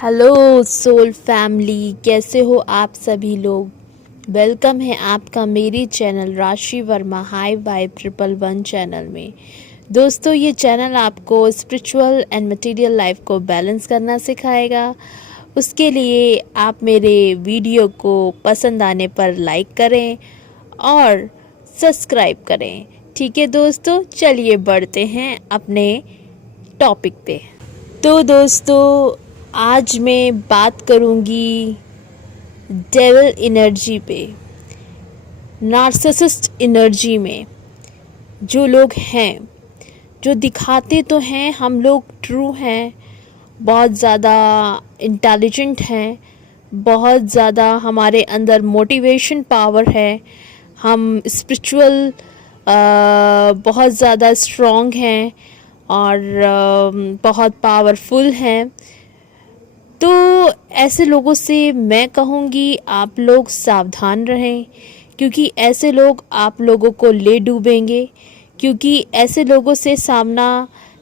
Hello soul family, कैसे हो आप सभी लोग। वेलकम है आपका मेरे चैनल राशि वर्मा हाई वाइब 111 चैनल में। दोस्तों, ये चैनल आपको स्पिरिचुअल एंड मटेरियल लाइफ को बैलेंस करना सिखाएगा। उसके लिए आप मेरे वीडियो को पसंद आने पर लाइक करें और सब्सक्राइब करें। ठीक है दोस्तों, चलिए बढ़ते हैं अपने टॉपिक पे। तो दोस्तों, आज मैं बात करूंगी डेविल एनर्जी पे। नार्सिसिस्ट एनर्जी में जो लोग हैं, जो दिखाते तो हैं हम लोग ट्रू हैं, बहुत ज़्यादा इंटेलिजेंट हैं, बहुत ज़्यादा हमारे अंदर मोटिवेशन पावर है, हम स्पिरिचुअल बहुत ज़्यादा स्ट्रॉन्ग हैं और बहुत पावरफुल हैं। तो ऐसे लोगों से मैं कहूँगी आप लोग सावधान रहें, क्योंकि ऐसे लोग आप लोगों को ले डूबेंगे। क्योंकि ऐसे लोगों से सामना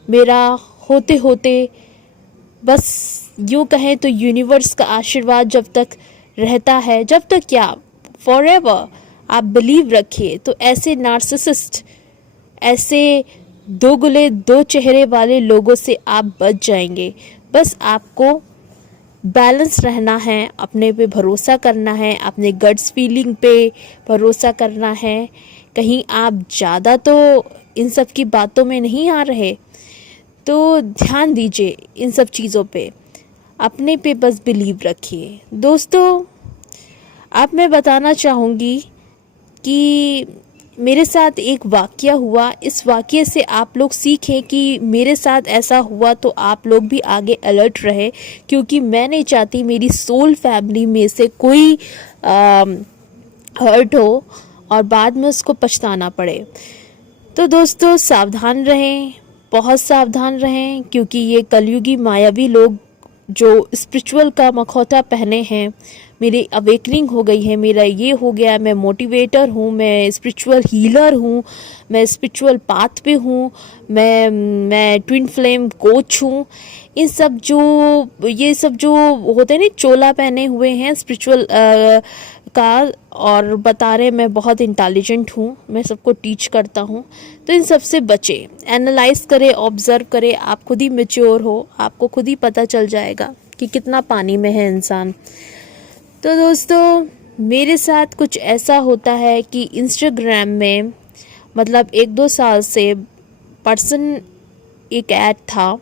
मेरा होते होते बस यूँ कहें तो यूनिवर्स का आशीर्वाद जब तक रहता है, जब तक क्या फॉरएवर आप बिलीव रखिए, तो ऐसे नार्सिसिस्ट, ऐसे दोगले दो चेहरे वाले लोगों से आप बच जाएंगे। बस आपको बैलेंस रहना है, अपने पे भरोसा करना है, अपने गट्स फीलिंग पे भरोसा करना है। कहीं आप ज़्यादा तो इन सब की बातों में नहीं आ रहे तो ध्यान दीजिए इन सब चीज़ों पे, अपने पे बस बिलीव रखिए। दोस्तों, अब मैं बताना चाहूँगी कि मेरे साथ एक वाक़या हुआ। इस वाक़ये से आप लोग सीखें कि मेरे साथ ऐसा हुआ तो आप लोग भी आगे अलर्ट रहे, क्योंकि मैं नहीं चाहती मेरी सोल फैमिली में से कोई हर्ट हो और बाद में उसको पछताना पड़े। तो दोस्तों, सावधान रहें, बहुत सावधान रहें, क्योंकि ये कलयुगी मायावी लोग जो स्पिरिचुअल का मखौटा पहने हैं, मेरी अवेकनिंग हो गई है, मेरा ये हो गया, मैं मोटिवेटर हूँ, मैं स्पिरिचुअल हीलर हूँ, मैं स्पिरिचुअल पाथ पे हूँ, मैं ट्विन फ्लेम कोच हूँ। इन सब जो ये सब जो होते हैं ना, चोला पहने हुए हैं स्पिरिचुअल का, और बता रहे मैं बहुत इंटेलिजेंट हूँ, मैं सबको टीच करता हूँ। तो इन सब से बचे, एनालाइज करें, ऑब्जर्व करें। आप खुद ही मैच्योर हो, आपको खुद ही पता चल जाएगा कि कितना पानी में है इंसान। तो दोस्तों, मेरे साथ कुछ ऐसा होता है कि इंस्टाग्राम में मतलब 1-2 साल से पर्सन एक ऐड था,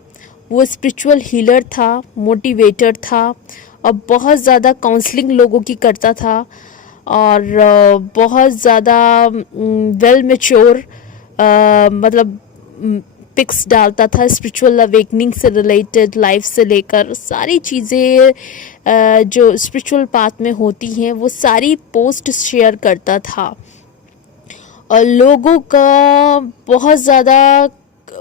वो स्पिरिचुअल हीलर था, मोटिवेटर था और बहुत ज़्यादा काउंसलिंग लोगों की करता था और बहुत ज़्यादा वेल मैच्योर मतलब पिक्स डालता था स्पिरिचुअल अवेकनिंग से रिलेटेड, लाइफ से लेकर सारी चीज़ें जो स्पिरिचुअल पाथ में होती हैं वो सारी पोस्ट शेयर करता था। और लोगों का बहुत ज़्यादा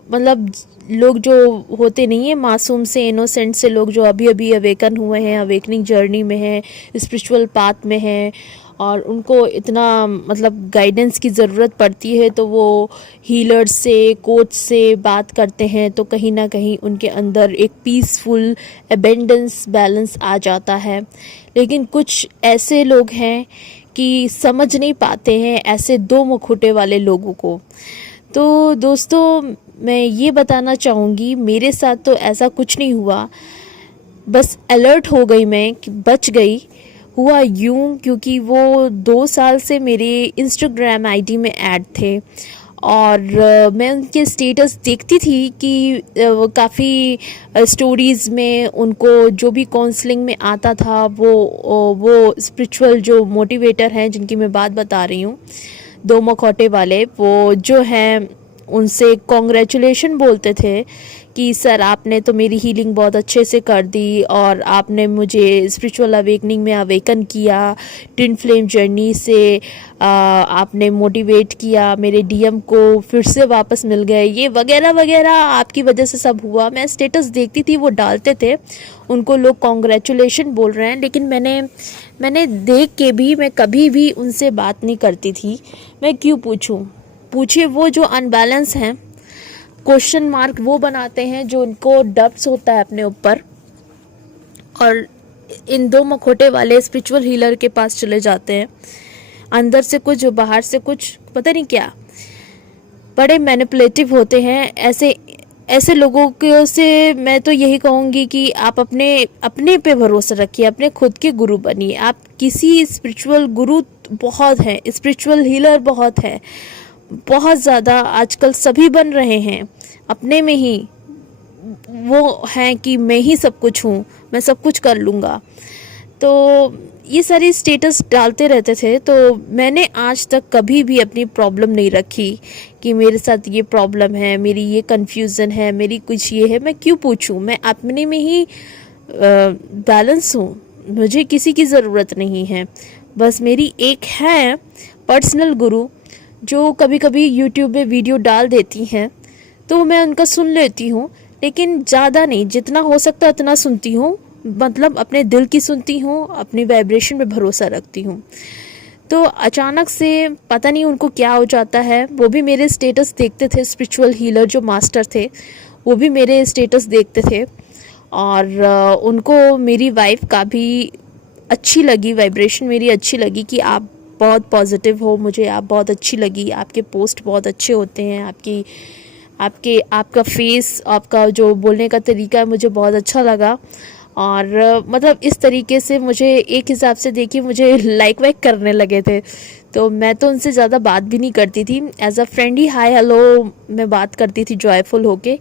मतलब लोग जो होते नहीं है मासूम से, इनोसेंट से लोग जो अभी अभी अवेकन हुए हैं, अवेकनिंग जर्नी में हैं, स्पिरिचुअल पाथ में हैं और उनको इतना मतलब गाइडेंस की ज़रूरत पड़ती है, तो वो हीलर से, कोच से बात करते हैं, तो कहीं ना कहीं उनके अंदर एक पीसफुल एबेंडेंस बैलेंस आ जाता है। लेकिन कुछ ऐसे लोग हैं कि समझ नहीं पाते हैं ऐसे दो मुखौटे वाले लोगों को। तो दोस्तों, मैं ये बताना चाहूँगी मेरे साथ तो ऐसा कुछ नहीं हुआ, बस अलर्ट हो गई मैं कि बच गई। हुआ यूं क्योंकि वो 2 साल से मेरे इंस्टाग्राम आईडी में ऐड थे और मैं उनके स्टेटस देखती थी कि काफ़ी स्टोरीज़ में उनको जो भी काउंसलिंग में आता था वो स्पिरिचुअल जो मोटिवेटर हैं जिनकी मैं बात बता रही हूँ, दो मखौटे वाले, वो जो हैं उनसे कॉन्ग्रेचुलेशन बोलते थे कि सर आपने तो मेरी हीलिंग बहुत अच्छे से कर दी और आपने मुझे स्पिरिचुअल अवेकनिंग में अवेकन किया, ट्विन फ्लेम जर्नी से आपने मोटिवेट किया, मेरे डीएम को फिर से वापस मिल गए, ये वगैरह वगैरह आपकी वजह से सब हुआ। मैं स्टेटस देखती थी, वो डालते थे, उनको लोग कॉन्ग्रेचुलेशन बोल रहे हैं, लेकिन मैंने देख के भी मैं कभी भी उनसे बात नहीं करती थी। मैं क्यों पूछिए, वो जो अनबैलेंस हैं, क्वेश्चन मार्क वो बनाते हैं जो उनको डब्स होता है अपने ऊपर, और इन दो मखोटे वाले स्पिरिचुअल हीलर के पास चले जाते हैं, अंदर से कुछ बाहर से कुछ, पता नहीं क्या, बड़े मैनिपुलेटिव होते हैं। ऐसे लोगों के से मैं तो यही कहूँगी कि आप अपने पे भरोसा रखिए, अपने खुद के गुरु बनिए। आप किसी स्पिरिचुअल गुरु बहुत हैं, स्पिरिचुअल हीलर बहुत है, बहुत ज़्यादा आजकल सभी बन रहे हैं, अपने में ही वो हैं कि मैं ही सब कुछ हूँ, मैं सब कुछ कर लूँगा। तो ये सारी स्टेटस डालते रहते थे। तो मैंने आज तक कभी भी अपनी प्रॉब्लम नहीं रखी कि मेरे साथ ये प्रॉब्लम है, मेरी ये कन्फ्यूज़न है, मेरी कुछ ये है। मैं क्यों पूछूं? मैं अपने में ही बैलेंस हूँ, मुझे किसी की ज़रूरत नहीं है। बस मेरी एक है पर्सनल गुरु जो कभी कभी यूट्यूब में वीडियो डाल देती हैं, तो मैं उनका सुन लेती हूँ, लेकिन ज़्यादा नहीं, जितना हो सकता है उतना सुनती हूँ। मतलब अपने दिल की सुनती हूँ, अपनी वाइब्रेशन पे भरोसा रखती हूँ। तो अचानक से पता नहीं उनको क्या हो जाता है, वो भी मेरे स्टेटस देखते थे, स्पिरिचुअल हीलर जो मास्टर थे वो भी मेरे स्टेटस देखते थे, और उनको मेरी वाइफ का भी अच्छी लगी, वाइब्रेशन मेरी अच्छी लगी कि आप बहुत पॉजिटिव हो, मुझे आप बहुत अच्छी लगी, आपके पोस्ट बहुत अच्छे होते हैं, आपका फेस, आपका जो बोलने का तरीका है मुझे बहुत अच्छा लगा। और मतलब इस तरीके से मुझे एक हिसाब से देखिए मुझे लाइक वाइक करने लगे थे। तो मैं तो उनसे ज़्यादा बात भी नहीं करती थी, एज अ फ्रेंड ही हाय हेलो मैं बात करती थी जॉयफुल होके।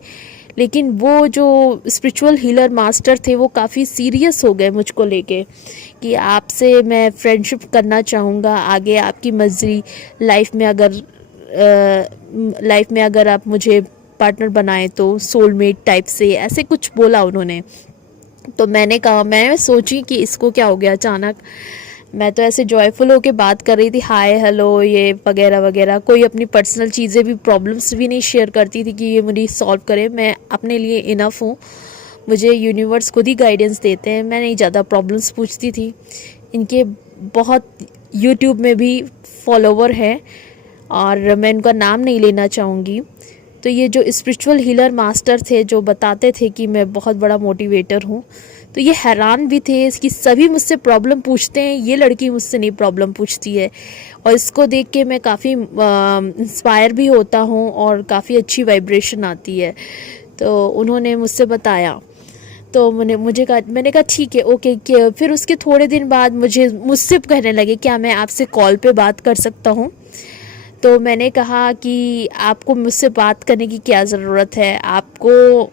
लेकिन वो जो स्पिरिचुअल हीलर मास्टर थे वो काफ़ी सीरियस हो गए मुझको लेके कि आपसे मैं फ्रेंडशिप करना चाहूँगा, आगे आपकी मर्जी, लाइफ में अगर आप मुझे पार्टनर बनाए तो सोलमेट टाइप से, ऐसे कुछ बोला उन्होंने। तो मैंने कहा, मैं सोची कि इसको क्या हो गया अचानक। मैं तो ऐसे जॉयफुल होके बात कर रही थी, हाय हेलो ये वगैरह वगैरह, कोई अपनी पर्सनल चीज़ें भी, प्रॉब्लम्स भी नहीं शेयर करती थी कि ये मुझे सॉल्व करे। मैं अपने लिए इनफ हूँ, मुझे यूनिवर्स खुद ही गाइडेंस देते हैं, मैं नहीं ज़्यादा प्रॉब्लम्स पूछती थी। इनके बहुत यूट्यूब में भी फॉलोवर हैं और मैं इनका नाम नहीं लेना चाहूँगी। तो ये जो स्पिरिचुअल हीलर मास्टर थे जो बताते थे कि मैं बहुत बड़ा मोटिवेटर हूँ, तो ये हैरान भी थे कि सभी मुझसे प्रॉब्लम पूछते हैं, ये लड़की मुझसे नहीं प्रॉब्लम पूछती है। और इसको देख के मैं काफ़ी इंस्पायर भी होता हूँ और काफ़ी अच्छी वाइब्रेशन आती है। तो उन्होंने मुझसे बताया, तो मैंने कहा ठीक है, ओके। फिर उसके थोड़े दिन बाद मुझसे कहने लगे क्या मैं आपसे कॉल पे बात कर सकता हूँ। तो मैंने कहा कि आपको मुझसे बात करने की क्या ज़रूरत है, आपको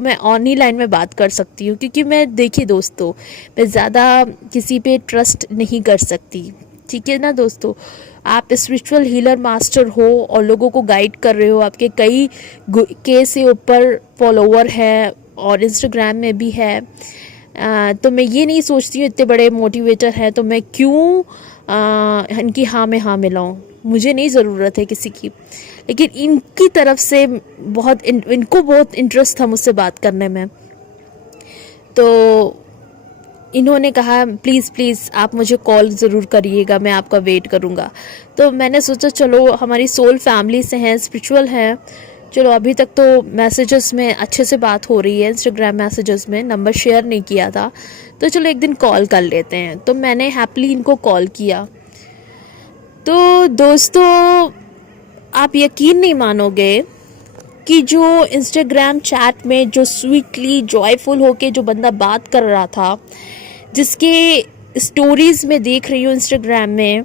मैं ऑन ही लाइन में बात कर सकती हूँ, क्योंकि मैं, देखिए दोस्तों, मैं ज़्यादा किसी पे ट्रस्ट नहीं कर सकती, ठीक है ना दोस्तों। आप स्पिरिचुअल हीलर मास्टर हो और लोगों को गाइड कर रहे हो, आपके कई के से ऊपर फॉलोवर है और इंस्टाग्राम में भी है। तो मैं ये नहीं सोचती हूँ इतने बड़े मोटिवेटर हैं तो मैं क्यों इनकी हाँ में हाँ मिलाऊँ, मुझे नहीं ज़रूरत है किसी की। लेकिन इनकी तरफ से इनको बहुत इंटरेस्ट था मुझसे बात करने में। तो इन्होंने कहा प्लीज़ आप मुझे कॉल ज़रूर करिएगा, मैं आपका वेट करूँगा। तो मैंने सोचा चलो हमारी सोल फैमिली से हैं, स्पिरिचुअल हैं, चलो अभी तक तो मैसेजेस में अच्छे से बात हो रही है, इंस्टाग्राम मैसेजेस में, नंबर शेयर नहीं किया था, तो चलो एक दिन कॉल कर लेते हैं। तो मैंने हैप्पीली इनको कॉल किया। तो दोस्तों आप यकीन नहीं मानोगे कि जो इंस्टाग्राम चैट में जो स्वीटली जॉयफुल होके जो बंदा बात कर रहा था, जिसके स्टोरीज़ में देख रही हूँ इंस्टाग्राम में,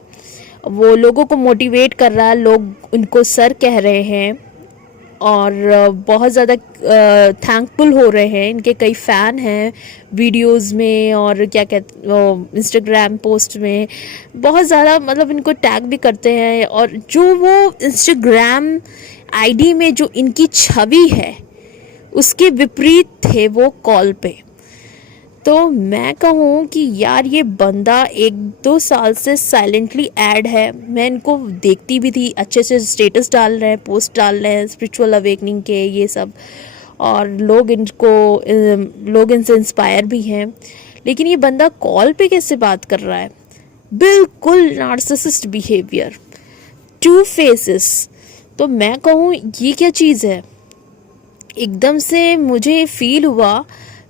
वो लोगों को मोटिवेट कर रहा है, लोग उनको सर कह रहे हैं और बहुत ज़्यादा थैंकफुल हो रहे हैं। इनके कई फ़ैन हैं वीडियोस में और क्या कहते इंस्टाग्राम पोस्ट में, बहुत ज़्यादा मतलब इनको टैग भी करते हैं। और जो वो इंस्टाग्राम आईडी में जो इनकी छवि है उसके विपरीत थे वो कॉल पे। तो मैं कहूँ कि यार ये बंदा 1-2 साल से साइलेंटली ऐड है, मैं इनको देखती भी थी, अच्छे से स्टेटस डाल रहे हैं, पोस्ट डाल रहे हैं स्पिरिचुअल अवेकनिंग के ये सब, और लोग इनसे इंस्पायर भी हैं। लेकिन ये बंदा कॉल पे कैसे बात कर रहा है? बिल्कुल नार्सिसिस्ट बिहेवियर, 2 फेसेस। तो मैं कहूँ ये क्या चीज़ है? एकदम से मुझे फील हुआ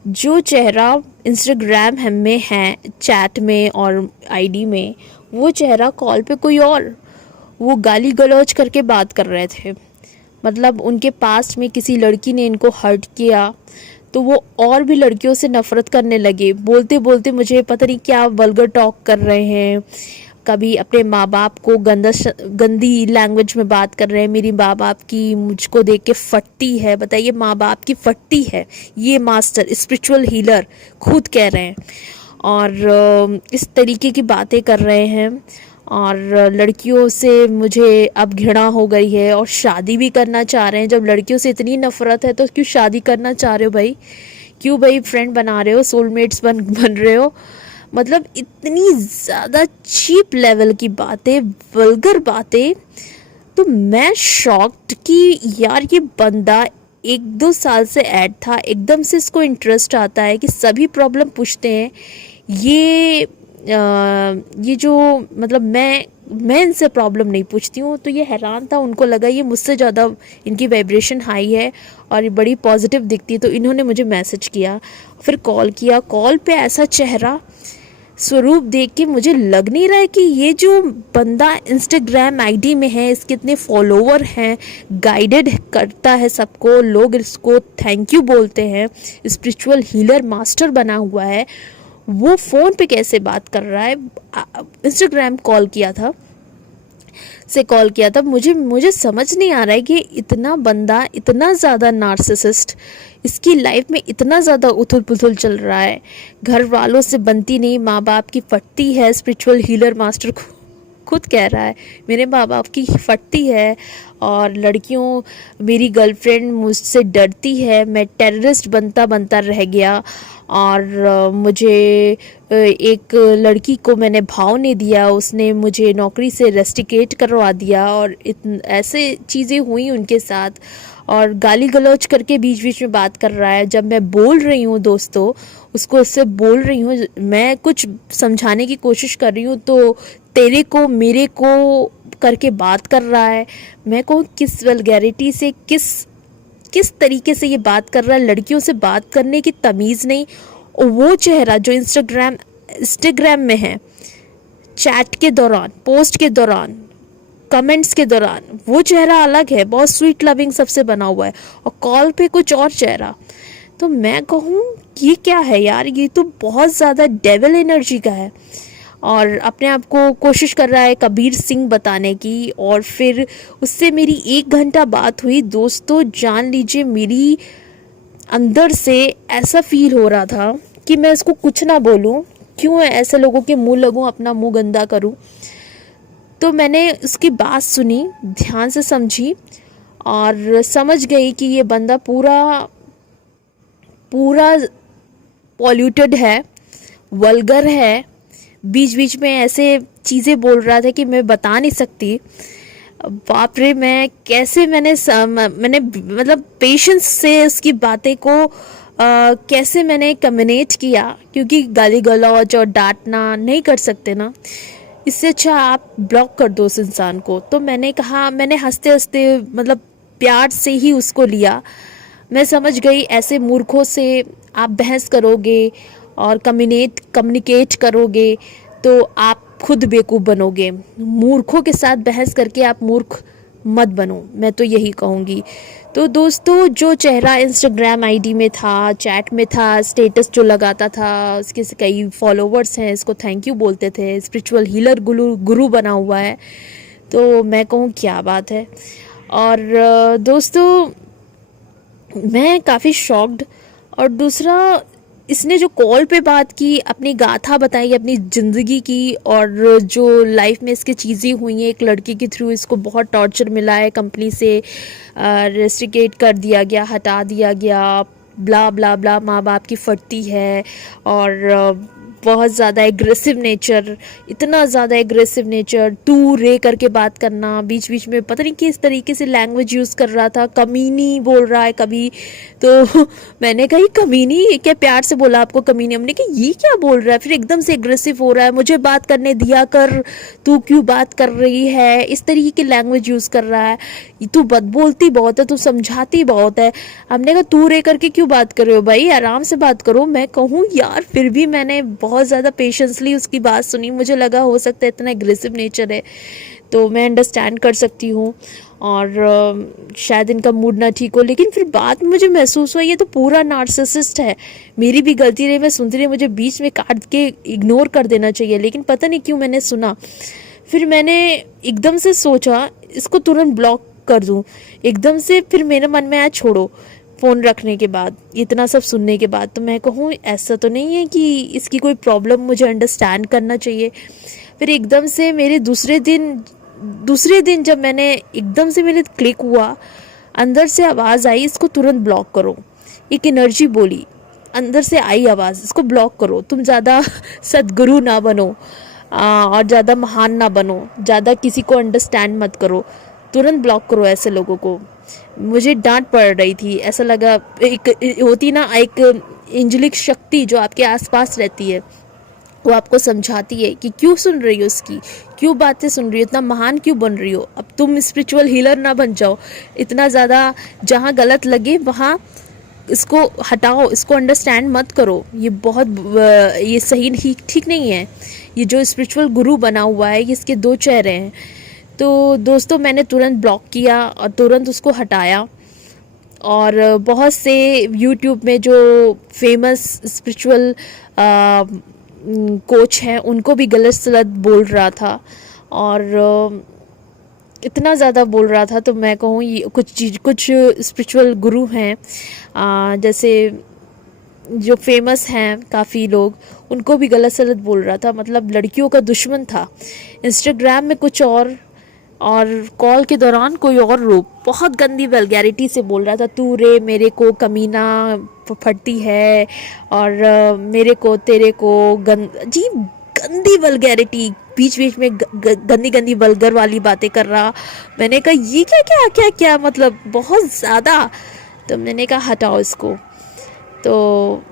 जो चेहरा इंस्टाग्राम हम में है, चैट में और आईडी में, वो चेहरा कॉल पे कोई और। वो गाली गलौज करके बात कर रहे थे, मतलब उनके पास्ट में किसी लड़की ने इनको हर्ट किया तो वो और भी लड़कियों से नफरत करने लगे। बोलते बोलते मुझे पता नहीं क्या वल्गर टॉक कर रहे हैं, कभी अपने माँ बाप को गंदी लैंग्वेज में बात कर रहे हैं। मेरी माँ बाप की मुझको देख के फटती है, बताइए, माँ बाप की फटती है। ये मास्टर स्पिरिचुअल हीलर खुद कह रहे हैं। और इस तरीके की बातें कर रहे हैं। और लड़कियों से मुझे अब घृणा हो गई है और शादी भी करना चाह रहे हैं। जब लड़कियों से इतनी नफरत है तो क्यों शादी करना चाह रहे हो भाई? क्यों भाई फ्रेंड बना रहे हो, सोलमेट्स बन रहे हो? मतलब इतनी ज़्यादा चीप लेवल की बातें, वल्गर बातें। तो मैं शॉक्ड कि यार ये बंदा 1-2 साल से ऐड था, एकदम से इसको इंटरेस्ट आता है कि सभी प्रॉब्लम पूछते हैं। ये जो मतलब मैं इनसे प्रॉब्लम नहीं पूछती हूँ, तो ये हैरान था। उनको लगा ये मुझसे ज़्यादा इनकी वाइब्रेशन हाई है और ये बड़ी पॉजिटिव दिखती है, तो इन्होंने मुझे मैसेज किया, फिर कॉल किया। कॉल पे ऐसा चेहरा स्वरूप देख के मुझे लग नहीं रहा है कि ये जो बंदा इंस्टाग्राम आईडी में है, इसके इतने फॉलोवर हैं, गाइडेड करता है सबको, लोग इसको थैंक यू बोलते हैं, स्पिरिचुअल हीलर मास्टर बना हुआ है, वो फ़ोन पे कैसे बात कर रहा है? इंस्टाग्राम कॉल किया था मुझे समझ नहीं आ रहा है कि इतना बंदा, इतना ज़्यादा नार्सिसिस्ट, इसकी लाइफ में इतना ज़्यादा उथल पुथल चल रहा है, घर वालों से बनती नहीं, माँ बाप की फटती है। स्पिरिचुअल हीलर मास्टर खुद कह रहा है मेरे माँ बाप की फटती है और लड़कियों, मेरी गर्लफ्रेंड मुझसे डरती है, मैं टेररिस्ट बनता रह गया। और मुझे एक लड़की को मैंने भाव नहीं दिया, उसने मुझे नौकरी से रेस्टिकेट करवा दिया और ऐसे चीज़ें हुई उनके साथ। और गाली गलौज करके बीच बीच में बात कर रहा है। जब मैं बोल रही हूँ दोस्तों, उसको उससे बोल रही हूँ, मैं कुछ समझाने की कोशिश कर रही हूँ तो तेरे को मेरे को करके बात कर रहा है। मैं कहूँ किस वल्गैरिटी से, किस तरीके से ये बात कर रहा है। लड़कियों से बात करने की तमीज़ नहीं। और वो चेहरा जो इंस्टाग्राम में है, चैट के दौरान, पोस्ट के दौरान, कमेंट्स के दौरान, वो चेहरा अलग है, बहुत स्वीट लविंग सबसे बना हुआ है, और कॉल पे कुछ और चेहरा। तो मैं कहूँ ये क्या है यार? ये तो बहुत ज़्यादा डेविल एनर्जी का है। और अपने आप को कोशिश कर रहा है कबीर सिंह बताने की। और फिर उससे मेरी 1 घंटा बात हुई दोस्तों। जान लीजिए मेरी अंदर से ऐसा फील हो रहा था कि मैं इसको कुछ ना बोलूं, क्यों ऐसे लोगों के मुंह लगूं, अपना मुंह गंदा करूं। तो मैंने उसकी बात सुनी, ध्यान से समझी और समझ गई कि ये बंदा पूरा पॉल्यूटेड है, वल्गर है। बीच बीच में ऐसे चीज़ें बोल रहा था कि मैं बता नहीं सकती। बाप रे, मैं कैसे मैंने मतलब पेशेंस से उसकी बातें को कैसे मैंने कम्युनिकेट किया, क्योंकि गाली गलौज और डांटना नहीं कर सकते ना। इससे अच्छा आप ब्लॉक कर दो उस इंसान को। तो मैंने कहा, मैंने हंसते हंसते मतलब प्यार से ही उसको लिया। मैं समझ गई ऐसे मूर्खों से आप बहस करोगे और कम्युनिकेट करोगे तो आप खुद बेवकूफ़ बनोगे। मूर्खों के साथ बहस करके आप मूर्ख मत बनो, मैं तो यही कहूँगी। तो दोस्तों, जो चेहरा इंस्टाग्राम आईडी में था, चैट में था, स्टेटस जो लगाता था, उसके कई फॉलोवर्स हैं, इसको थैंक यू बोलते थे, स्पिरिचुअल हीलर गुरु बना हुआ है, तो मैं कहूँ क्या बात है। और दोस्तों, मैं काफ़ी शॉक्ड। और दूसरा, इसने जो कॉल पे बात की, अपनी गाथा बताई अपनी ज़िंदगी की, और जो लाइफ में इसकी चीज़ें हुई हैं, एक लड़की के थ्रू इसको बहुत टॉर्चर मिला है, कंपनी से रेस्ट्रिकेट कर दिया गया, हटा दिया गया, ब्ला ब्ला ब्ला, माँ बाप की फटती है और बहुत ज़्यादा एग्रेसिव नेचर, इतना ज़्यादा एग्रेसिव नेचर, तू रे करके बात करना, बीच बीच में पता नहीं किस तरीके से लैंग्वेज यूज़ कर रहा था, कमीनी बोल रहा है कभी। तो मैंने कहा ये कमीनी क्या, प्यार से बोला आपको कमीनी, हमने कहा ये क्या बोल रहा है, फिर एकदम से एग्रेसिव हो रहा है, मुझे बात करने दिया कर, तू क्यों बात कर रही है, इस तरीके की लैंग्वेज यूज़ कर रहा है, तू बद बोलती बहुत है, तू समझाती बहुत है। हमने कहा तू रे करके क्यों बात कर रहे हो भाई, आराम से बात करो। मैं कहूँ यार, फिर भी मैंने बहुत ज़्यादा पेशेंसली उसकी बात सुनी। मुझे लगा हो सकता है इतना एग्रेसिव नेचर है, तो मैं अंडरस्टैंड कर सकती हूँ, और शायद इनका मूड ना ठीक हो। लेकिन फिर बाद में मुझे महसूस हुआ ये तो पूरा नार्सिसिस्ट है, मेरी भी गलती रही, मैं सुनती रही, मुझे बीच में काट के इग्नोर कर देना चाहिए, लेकिन पता नहीं क्यों मैंने सुना। फिर मैंने एकदम से सोचा इसको तुरंत ब्लॉक कर दूं एकदम से। फिर मेरे मन में आया छोड़ो, फ़ोन रखने के बाद, इतना सब सुनने के बाद, तो मैं कहूँ ऐसा तो नहीं है कि इसकी कोई प्रॉब्लम, मुझे अंडरस्टैंड करना चाहिए। फिर एकदम से मेरे दूसरे दिन जब मैंने एकदम से मेरे क्लिक हुआ, अंदर से आवाज़ आई इसको तुरंत ब्लॉक करो। एक एनर्जी बोली, अंदर से आई आवाज़ इसको ब्लॉक करो, तुम ज़्यादा सद्गुरु ना बनो, और ज़्यादा महान ना बनो, ज़्यादा किसी को अंडरस्टैंड मत करो, तुरंत ब्लॉक करो ऐसे लोगों को। मुझे डांट पड़ रही थी, ऐसा लगा एक होती ना एक एंजेलिक शक्ति जो आपके आसपास रहती है, वो आपको समझाती है कि क्यों सुन रही हो उसकी, क्यों बातें सुन रही हो, इतना महान क्यों बन रही हो, अब तुम स्पिरिचुअल हीलर ना बन जाओ, इतना ज़्यादा जहाँ गलत लगे वहाँ इसको हटाओ, इसको अंडरस्टैंड मत करो, ये बहुत ये सही नहीं, ठीक नहीं है। ये जो स्पिरिचुअल गुरु बना हुआ है, ये इसके दो चेहरे हैं। तो दोस्तों मैंने तुरंत ब्लॉक किया और तुरंत उसको हटाया। और बहुत से यूट्यूब में जो फेमस स्पिरिचुअल कोच हैं उनको भी गलत सलत बोल रहा था, और इतना ज़्यादा बोल रहा था। तो मैं कहूँ ये कुछ स्पिरिचुअल गुरु हैं, जैसे जो फेमस हैं काफ़ी लोग, उनको भी गलत सलत बोल रहा था, मतलब लड़कियों का दुश्मन था। इंस्टाग्राम में कुछ और कॉल के दौरान कोई और रूप, बहुत गंदी वल्गैरिटी से बोल रहा था, तू रे मेरे को कमीना फटती है, और मेरे को तेरे को जी गंदी वल्गैरिटी, बीच बीच में गंदी गंदी वल्गर वाली बातें कर रहा। मैंने कहा ये क्या क्या क्या क्या, मतलब बहुत ज़्यादा। तो मैंने कहा हटाओ इसको। तो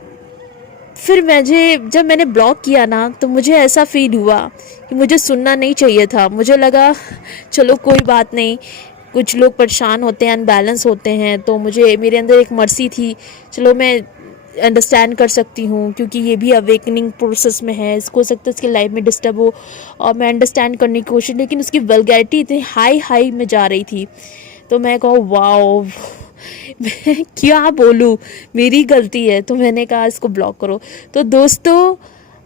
फिर जब मैंने ब्लॉक किया ना, तो मुझे ऐसा फील हुआ कि मुझे सुनना नहीं चाहिए था। मुझे लगा चलो कोई बात नहीं, कुछ लोग परेशान होते हैं, अनबैलेंस होते हैं, तो मेरे अंदर एक मर्सी थी, चलो मैं अंडरस्टैंड कर सकती हूँ, क्योंकि ये भी अवेकनिंग प्रोसेस में है, इसको हो सकता है इसकी लाइफ में डिस्टर्ब हो, और मैं अंडरस्टैंड करने की कोशिश, लेकिन उसकी वल्गैरिटी इतनी हाई में जा रही थी। तो मैं कहूँ वाओ, मैं क्या बोलूँ, मेरी गलती है। तो मैंने कहा इसको ब्लॉक करो। तो दोस्तों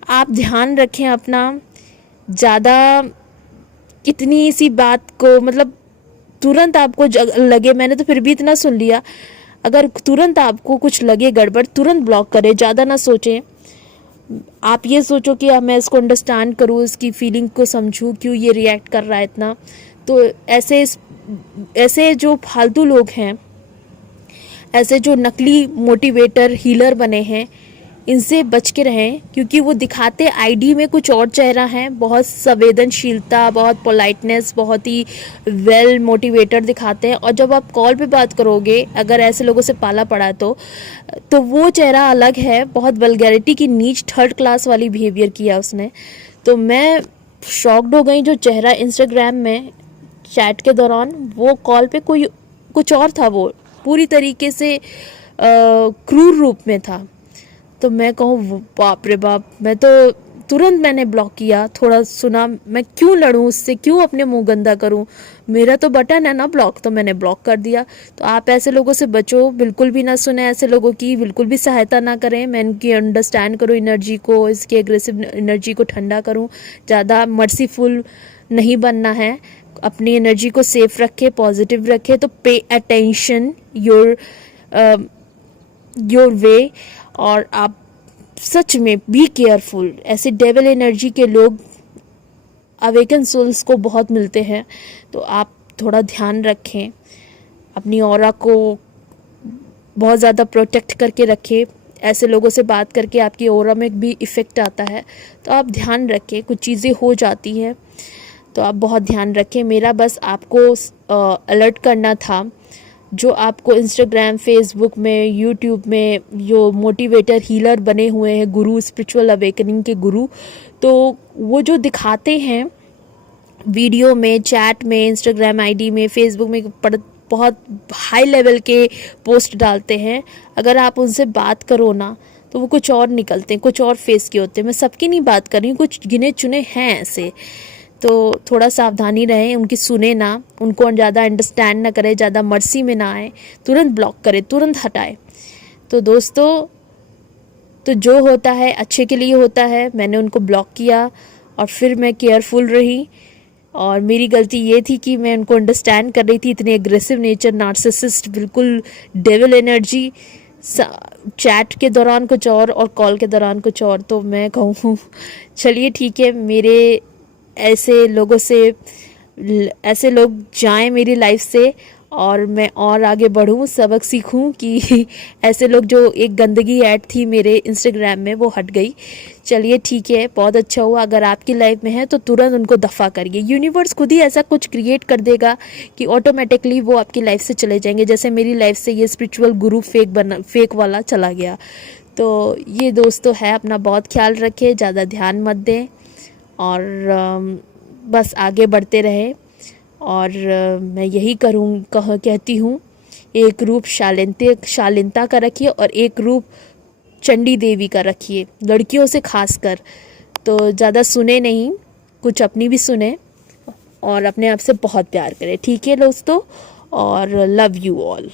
आप ध्यान रखें अपना, ज़्यादा इतनी सी बात को, मतलब तुरंत आपको लगे, मैंने तो फिर भी इतना सुन लिया, अगर तुरंत आपको कुछ लगे गड़बड़, तुरंत ब्लॉक करें, ज़्यादा ना सोचें। आप ये सोचो कि मैं इसको अंडरस्टैंड करूँ, इसकी फीलिंग को समझूँ, क्यों ये रिएक्ट कर रहा है इतना। तो ऐसे जो फालतू लोग हैं, ऐसे जो नकली मोटिवेटर हीलर बने हैं, इनसे बच के रहें, क्योंकि वो दिखाते आईडी में कुछ और चेहरा है, बहुत संवेदनशीलता, बहुत पोलाइटनेस, बहुत ही वेल मोटिवेटर दिखाते हैं, और जब आप कॉल पे बात करोगे, अगर ऐसे लोगों से पाला पड़ा तो वो चेहरा अलग है, बहुत वल्गैरिटी की नीच थर्ड क्लास वाली बिहेवियर किया उसने। तो मैं शॉक्ड हो गई, जो चेहरा इंस्टाग्राम में चैट के दौरान, वो कॉल पे कुछ और था, वो पूरी तरीके से क्रूर रूप में था। तो मैं कहूँ बाप रे बाप, मैं तो तुरंत मैंने ब्लॉक किया। थोड़ा सुना, मैं क्यों लड़ूँ उससे, क्यों अपने मुंह गंदा करूँ, मेरा तो बटन है ना ब्लॉक, तो मैंने ब्लॉक कर दिया। तो आप ऐसे लोगों से बचो, बिल्कुल भी ना सुने, ऐसे लोगों की बिल्कुल भी सहायता ना करें। मैं इनकी अंडरस्टैंड करूँ एनर्जी को, इसकी एग्रेसिव एनर्जी को ठंडा करूँ, ज़्यादा मर्सीफुल नहीं बनना है, अपनी एनर्जी को सेफ रखे, पॉजिटिव रखे। तो पे अटेंशन योर वे, और आप सच में बी केयरफुल। ऐसे डेविल एनर्जी के लोग अवेकन सोल्स को बहुत मिलते हैं, तो आप थोड़ा ध्यान रखें, अपनी ऑरा को बहुत ज़्यादा प्रोटेक्ट करके रखें। ऐसे लोगों से बात करके आपकी ऑरा में भी इफ़ेक्ट आता है। तो आप ध्यान रखें, कुछ चीज़ें हो जाती हैं तो आप बहुत ध्यान रखें। मेरा बस आपको अलर्ट करना था। जो आपको इंस्टाग्राम, फेसबुक में, यूट्यूब में जो मोटिवेटर, हीलर बने हुए हैं, गुरु, स्पिरिचुअल अवेकनिंग के गुरु, तो वो जो दिखाते हैं वीडियो में, चैट में, इंस्टाग्राम आईडी में, फेसबुक में बहुत हाई लेवल के पोस्ट डालते हैं। अगर आप उनसे बात करो ना तो वो कुछ और निकलते हैं, कुछ और फेस के होते हैं। मैं सबकी नहीं बात कर रही हूँ, कुछ गिने चुने हैं ऐसे। तो थोड़ा सावधानी रहें, उनकी सुने ना, उनको ज़्यादा अंडरस्टैंड ना करें, ज़्यादा मर्सी में ना आए, तुरंत ब्लॉक करें, तुरंत हटाएं। तो दोस्तों, तो जो होता है अच्छे के लिए होता है। मैंने उनको ब्लॉक किया और फिर मैं केयरफुल रही, और मेरी गलती ये थी कि मैं उनको अंडरस्टैंड कर रही थी। इतने एग्रेसिव नेचर, नार्सिसिस्ट, बिल्कुल डेविल एनर्जी, चैट के दौरान कुछ और कॉल के दौरान कुछ और। तो मैं कहूँ चलिए ठीक है, मेरे ऐसे लोगों से, ऐसे लोग जाएं मेरी लाइफ से और मैं और आगे बढ़ूं, सबक सीखूं कि ऐसे लोग, जो एक गंदगी ऐड थी मेरे इंस्टाग्राम में, वो हट गई। चलिए ठीक है, बहुत अच्छा हुआ। अगर आपकी लाइफ में है तो तुरंत उनको दफ़ा करिए। यूनिवर्स खुद ही ऐसा कुछ क्रिएट कर देगा कि ऑटोमेटिकली वो आपकी लाइफ से चले जाएंगे। जैसे मेरी लाइफ से ये स्पिरिचुअल गुरु फेक वाला चला गया। तो ये दोस्तों है, अपना बहुत ख्याल रखें, ज़्यादा ध्यान मत दें और बस आगे बढ़ते रहें। और मैं यही कहती हूँ, एक रूप शालीनता का रखिए और एक रूप चंडी देवी का रखिए, लड़कियों से खासकर। तो ज़्यादा सुने नहीं, कुछ अपनी भी सुने और अपने आप से बहुत प्यार करें। ठीक है दोस्तों, और लव यू ऑल।